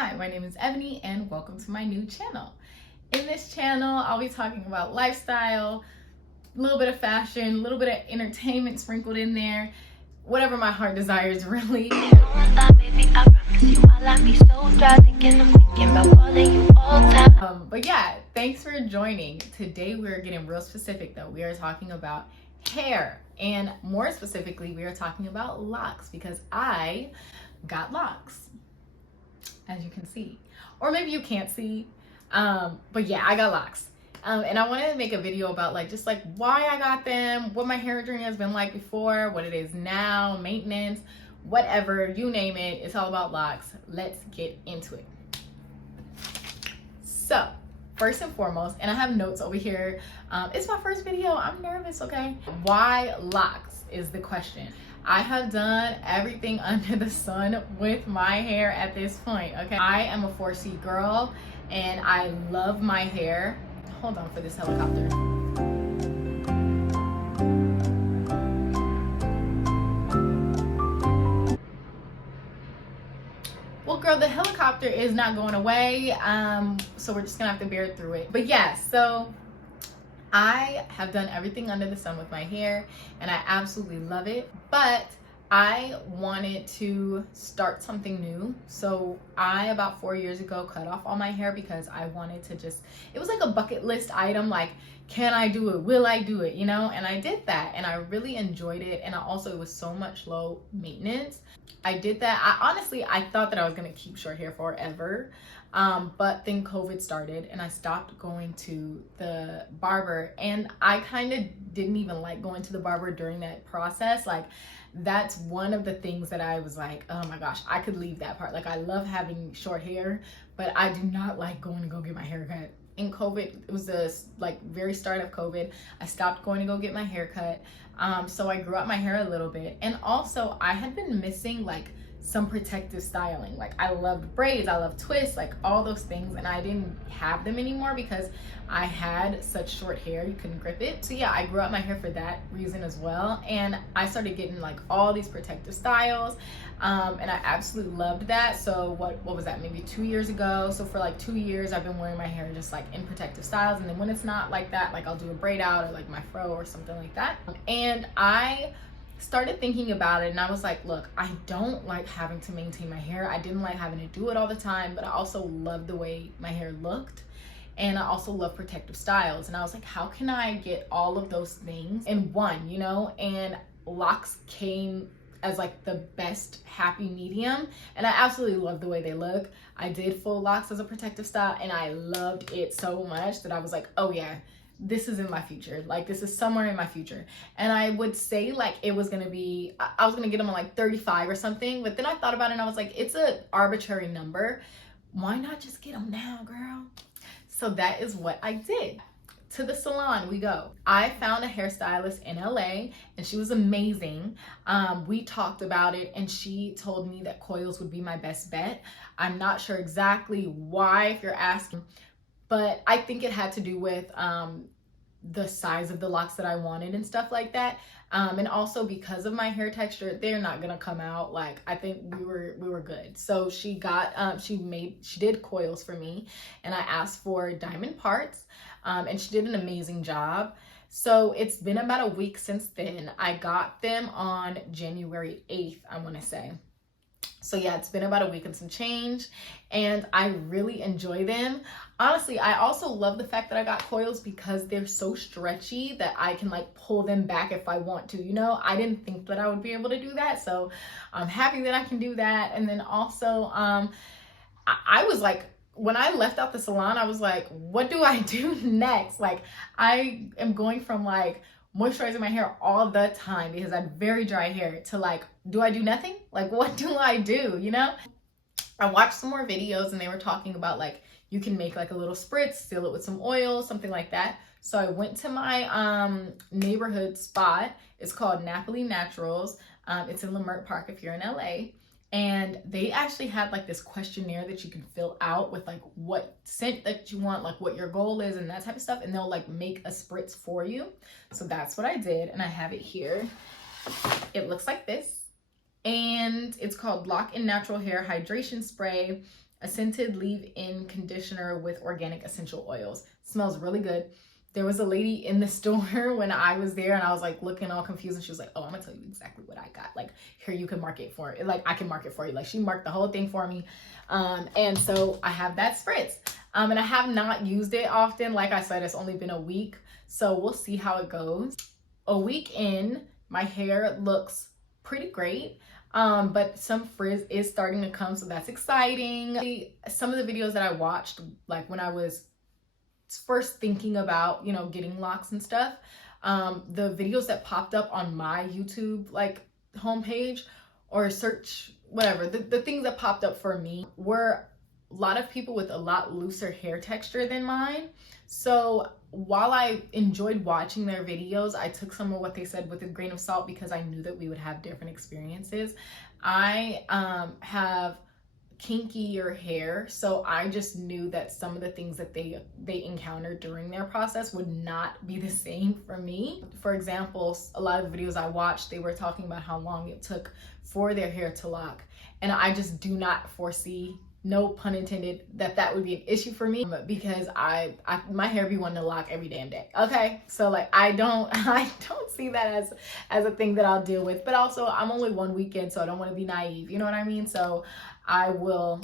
Hi, my name is Ebony and welcome to my new channel. In this channel, I'll be talking about lifestyle, a little bit of fashion, a little bit of entertainment sprinkled in there, whatever my heart desires really. But yeah, thanks for joining. Today we're getting real specific though. We are talking about hair, and more specifically, we are talking about locks because I got locks, as you can see, or maybe you can't see, but yeah, I got locks. And I wanted to make a video about just why I got them, what my hair journey has been like before, what it is now, maintenance, whatever, you name it. It's all about locks. Let's get into it. So first and foremost, and I have notes over here, it's my first video, I'm nervous, okay? Why locks is the question. I have done everything under the sun with my hair at this point, okay? I am a 4C girl and I love my hair. Hold on for this helicopter. Well, girl, the helicopter is not going away, so we're just gonna have to bear through it. But yeah, so I have done everything under the sun with my hair and I absolutely love it, but I wanted to start something new. So I, about 4 years ago, cut off all my hair because I wanted to it was like a bucket list item, like, can I do it? Will I do it? You know? And I did that and I really enjoyed it. And it was so much low maintenance. I did that. I thought that I was gonna keep short hair forever. But then COVID started and I stopped going to the barber, and I kind of didn't even like going to the barber during that process. Like, that's one of the things that I was like, oh my gosh, I could leave that part. Like, I love having short hair, but I do not like going to go get my hair cut. In COVID, it was the very start of COVID, I stopped going to go get my hair cut. So I grew out my hair a little bit, and also I had been missing some protective styling. Like, I loved braids, I loved twists, all those things, and I didn't have them anymore because I had such short hair, you couldn't grip it. So yeah, I grew out my hair for that reason as well, and I started getting all these protective styles, and I absolutely loved that. So what was that, maybe 2 years ago? So for 2 years I've been wearing my hair just in protective styles, and then when it's not like that, I'll do a braid out or my fro or something like that. And I started thinking about it and I was like, look, I don't like having to maintain my hair. I didn't like having to do it all the time, but I also loved the way my hair looked, and I also love protective styles. And I was like, how can I get all of those things in one, you know? And locks came as the best happy medium, and I absolutely love the way they look. I did full locks as a protective style and I loved it so much that I was like, oh yeah, this is in my future. This is somewhere in my future. And I would say it was gonna be, I was gonna get them on 35 or something, but then I thought about it and I was like, it's an arbitrary number. Why not just get them now, girl? So that is what I did. To the salon we go. I found a hairstylist in LA and she was amazing. We talked about it and she told me that coils would be my best bet. I'm not sure exactly why, if you're asking, but I think it had to do with the size of the locks that I wanted and stuff like that. And also because of my hair texture, they're not gonna come out. I think we were good. So she got, she did coils for me, and I asked for diamond parts, and she did an amazing job. So it's been about a week since then. I got them on January 8th, I wanna say. So yeah, it's been about a week and some change, and I really enjoy them. Honestly, I also love the fact that I got coils because they're so stretchy that I can pull them back if I want to, you know? I didn't think that I would be able to do that, so I'm happy that I can do that. And then also, I was when I left out the salon, I was like, what do I do next? I am going from moisturizing my hair all the time because I had very dry hair to do I do nothing? What do I do, you know? I watched some more videos and they were talking about you can make a little spritz, seal it with some oil, something like that. So I went to my neighborhood spot. It's called Napoli Naturals. It's in Leimert Park if you're in LA. And they actually had this questionnaire that you can fill out with what scent that you want, what your goal is and that type of stuff. And they'll make a spritz for you. So that's what I did. And I have it here. It looks like this. And it's called Lock in Natural Hair Hydration Spray. a scented leave-in conditioner with organic essential oils. Smells really good. There was a lady in the store when I was there, and I was like looking all confused, and she was like, oh, I'm gonna tell you exactly what I got. Like, here, you can mark it for it. Like, I can mark it for you. Like, she marked the whole thing for me. And so I have that spritz. And I have not used it often. Like I said, it's only been a week. So we'll see how it goes. A week in, my hair looks pretty great. But some frizz is starting to come, so that's exciting. Some of the videos that I watched, like when I was first thinking about, you know, getting locks and stuff, the videos that popped up on my YouTube like homepage or search, whatever, the things that popped up for me were a lot of people with a lot looser hair texture than mine. So while I enjoyed watching their videos, I took some of what they said with a grain of salt because I knew that we would have different experiences. I have kinkier hair, so I just knew that some of the things that they encountered during their process would not be the same for me. For example, a lot of the videos I watched, they were talking about how long it took for their hair to lock, and I just do not foresee, no pun intended, that would be an issue for me, because my hair be wanting to lock every damn day. Okay, so like I don't see that as a thing that I'll deal with. But also, I'm only one weekend, so I don't want to be naive, you know what I mean? So I will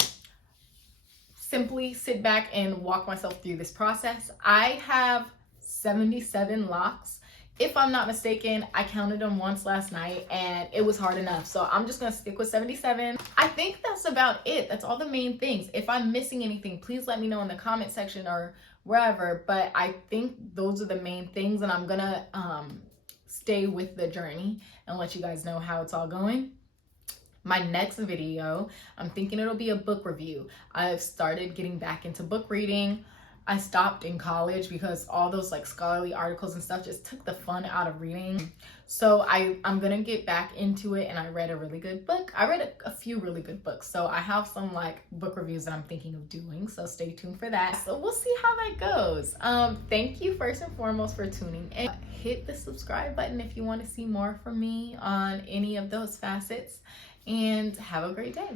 simply sit back and walk myself through this process. I have 77 locks. If I'm not mistaken, I counted them once last night and it was hard enough. So I'm just gonna stick with 77. I think that's about it. That's all the main things. If I'm missing anything, please let me know in the comment section or wherever. But I think those are the main things, and I'm gonna stay with the journey and let you guys know how it's all going. My next video, I'm thinking it'll be a book review. I've started getting back into book reading. I stopped in college because all those like scholarly articles and stuff just took the fun out of reading. So I'm gonna get back into it, and I read a really good book. I read a few really good books. So I have some like book reviews that I'm thinking of doing. So stay tuned for that. So we'll see how that goes. Thank you first and foremost for tuning in. Hit the subscribe button if you want to see more from me on any of those facets. And have a great day.